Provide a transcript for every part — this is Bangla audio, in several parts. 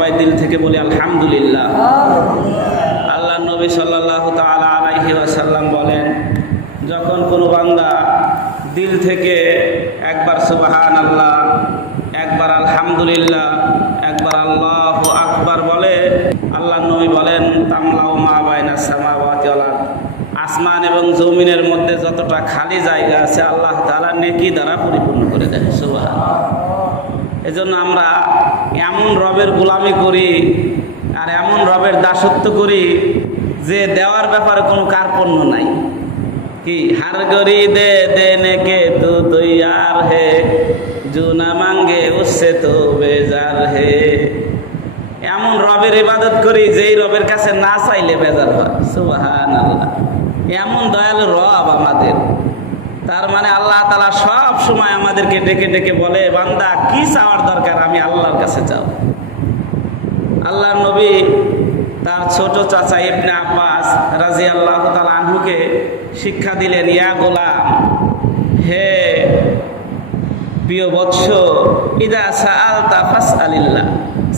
সবাই দিল থেকে বলি আলহামদুলিল্লাহ। আল্লাহ নবী সাল্লাল্লাহু তাআলা আলাইহি ওয়াসাল্লাম বলেন, যখন কোনো বান্দা দিল থেকে একবার সুবহানাল্লাহ, একবার আলহামদুলিল্লাহ, একবার আল্লাহু আকবার বলে, আল্লাহ নবী বলেন তামলাউ মা বাইনাস সামাওয়াতি ওয়াল আরদ, আসমান এবং জমিনের মধ্যে যতটা খালি জায়গা আছে আল্লাহ তাআলা নেকি দ্বারা পরিপূর্ণ করে দেয়। সুবহানাল্লাহ। এজন্য আমরা এমন রবের গোলামি করি আর এমন রবের দাসত্ব করি যে দেওয়ার ব্যাপারে কোনো কার্পণ্য নাই। কি হার গরি দে দেনে কে তু তৈয়ার হে, জুনা মাঙ্গে উসসে তো বেজার হে। এমন রবের ইবাদত করি যেই রবের কাছে না চাইলে বেজার হয়। সুবহানাল্লাহ। এমন দয়ালু রব আমাদের। তার মানে আল্লাহ তাআলা সব সময় আমাদেরকে ডেকে ডেকে বলে, বান্দা কি চাওয়ার দরকার আমি আল্লাহর কাছে চাও। আল্লাহর নবী তার ছোট চাচা ইবনে আব্বাস রাদিয়াল্লাহু তাআলা আনহুকে শিক্ষা দিলেন, ইয়া গোলাম, হে প্রিয় বৎস, ইদা সাআলতা ফাসআলিল্লাহ,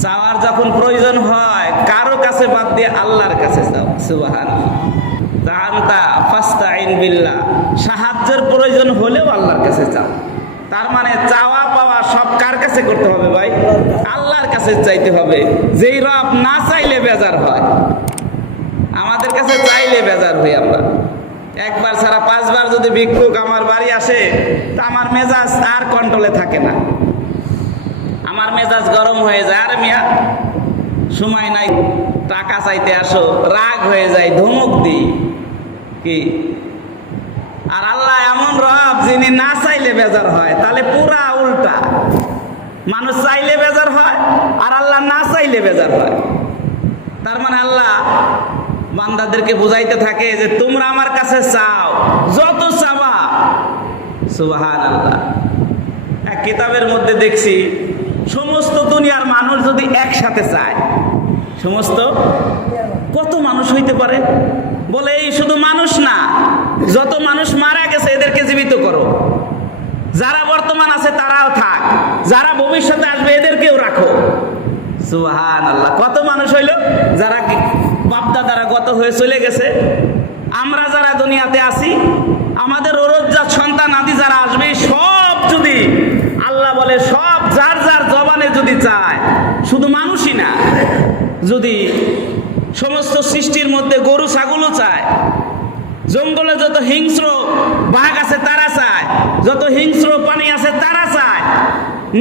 চাওয়ার যখন প্রয়োজন হয় কারো কাছে বাদ দিয়ে আল্লাহর কাছে চাও। সুবহানাল্লাহ। জানতা ফাস্তাইন বিল্লাহ, সাহায্যের প্রয়োজন হলেও আল্লাহর কাছে চাও। তার মানে চাওয়া পাওয়া সব কার কাছে করতে হবে ভাই? আল্লাহর কাছে চাইতে হবে। যেই রব না চাইলে বেজার হয়, আমাদের কাছে চাইলে বেজার হই আমরা। একবার ছাড়া 5 বার যদি ভিক্ষুক আমার বাড়ি আসে তা আমার মেজাজ আর কন্ট্রোলে থাকে না, আমার মেজাজ গরম হয়ে যায়। আর মিয়া সময় নাই, টাকা চাইতে আসো, রাগ হয়ে যায়, ধমক দিই। কি আর আল্লাহ এমন রব যিনি না চাইলে বেজার হয়, তাহলে পুরা উল্টা। মানুষ চাইলে বেজার হয় আর আল্লাহ না চাইলে বেজার হয়। তার মানে আল্লাহ বান্দাদেরকে বুঝাইতে থাকে যে তোমরা আমার কাছে চাও, যত চাওয়া। সুবহানাল্লাহ। এক কিতাবের মধ্যে দেখছি, সমস্ত দুনিয়ার মানুষ যদি একসাথে চায়, সমস্ত কত মানুষ হইতে পারে? বলে এই শুধু মানুষ না, যত মানুষ মারা গেছে এদেরকে জীবিত করো, যারা বর্তমান আছে তারাও থাক, যারা ভবিষ্যতে আসবে এদেরকেও রাখো। সুবহানাল্লাহ। কত মানুষ হইল? যারা বাপদাদারা গত হয়ে চলে গেছে, আমরা যারা দুনিয়াতে আছি, আমাদের ওরজ্জাত সন্তান আদি যারা আসবে, সব যদি আল্লাহ বলে সব যার যার জবানে যদি চায়, শুধু মানুষই না, যদি সমস্ত সৃষ্টির মধ্যে গরু ছাগলও চায়, জঙ্গলে যত হিংস্র বাঘ আছে তারা চায়, যত হিংস্র প্রাণী আছে তারা চায়,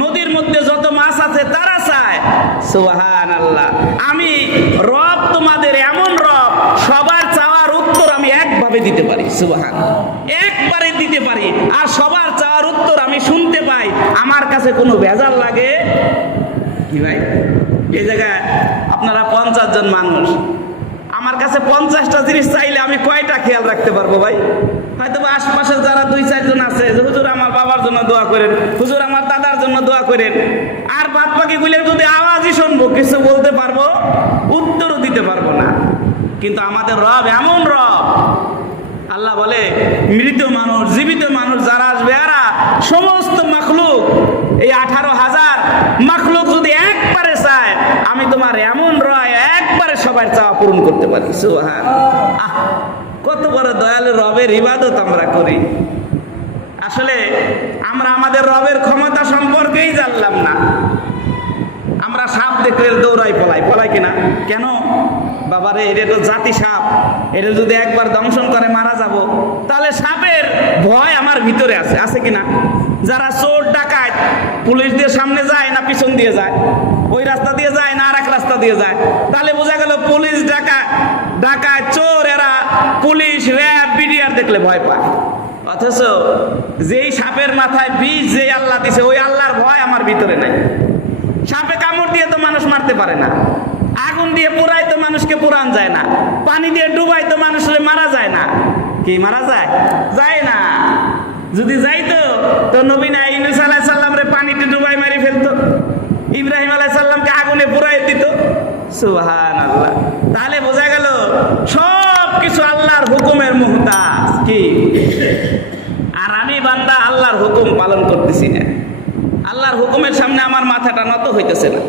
নদীর মধ্যে যত মাছ আছে তারা চায়। সুবহানাল্লাহ। আমি রব, তোমাদের এমন রব, সবার চাওয়ার উত্তর আমি একভাবে দিতে পারি। সুবহানাল্লাহ। একবারে দিতে পারি, আর সবার চাওয়ার উত্তর আমি শুনতে পাই। আমার কাছে কোনো ভেজাল লাগে কি ভাই? এই জায়গায় আপনারা 50 জন মানুষ, আমার কাছে 50টা জিনিস চাইলে আমি কয়টা খেয়াল রাখতে পারবো ভাই? হয়তো আশপাশে যারা 2-4 জন আছে, হুজুর আমার বাবার জন্য দোয়া করেন, হুজুর আমার দাদার জন্য দোয়া করেন, আর বাদ বাকি গুলো যদি আওয়াজই শুনবো, কিছু বলতে পারবো, উত্তরও দিতে পারবো না। কিন্তু আমাদের রব এমন রব, আল্লাহ বলে মৃত মানুষ, জীবিত মানুষ যারা আসবে, এরা সমস্ত মাখলুক, এই 18,000 মাখলুক যদি একবারে চায়, আমি তোমার এমন রয় একবারে সবার চাওয়া পূরণ করতে পারি। সুবহানাল্লাহ। কত বড় দয়ালু রবের ইবাদত আমরা করি। আসলে আমরা আমাদের রবের ক্ষমতা সম্পর্কেই জানলাম না। আমরা সাপ দেখলে দৌড়াই, পলাই কিনা? কেন বাবারে, এটা তো জাতি সাপ, এটা যদি একবার দংশন করে মারা যাব, তাহলে সাপের ভয় আমার ভিতরে আছে, আছে কিনা? যারা চোর ডাকাত পুলিশ দিয়ে সামনে যায় না পিছন দিয়ে যায়, ওই রাস্তা দিয়ে যায় না আর এক রাস্তা দিয়ে যায়, তাহলে বোঝা গেল পুলিশ ডাকাত চোর এরা পুলিশ র্যাব বিডিআর দেখলে ভয় পায়। অথচ যেই সাপের মাথায় বিষ যেই আল্লাহ দিছে, ওই আল্লাহর ভয় আমার ভিতরে নাই। সাপে কামড় দিয়ে তো মানুষ মারতে পারে না, আগুন দিয়ে পোড়াই তো মানুষকে পোড়ান যায় না, পানি দিয়ে ডুবাই তো মানুষের মারা যায় না। কি মারা যায়? যায় না। যদি যাইতো তো নবী না ইউনূস আলাইহিস সালামরে পানিতে ডুবাই মারি ফেলতো, ইব্রাহিম আলাইহিস সালামকে আগুনে পোড়াই দিত। সুবহানাল্লাহ। তাহলে বোঝা গেল সব কিছু আল্লাহর হুকুমের মুহতাজ। কি আর আমি বান্দা আল্লাহর হুকুম পালন করতেছি না, আল্লাহর হুকুমের সামনে আমার মাথাটা নত হইতেছে না।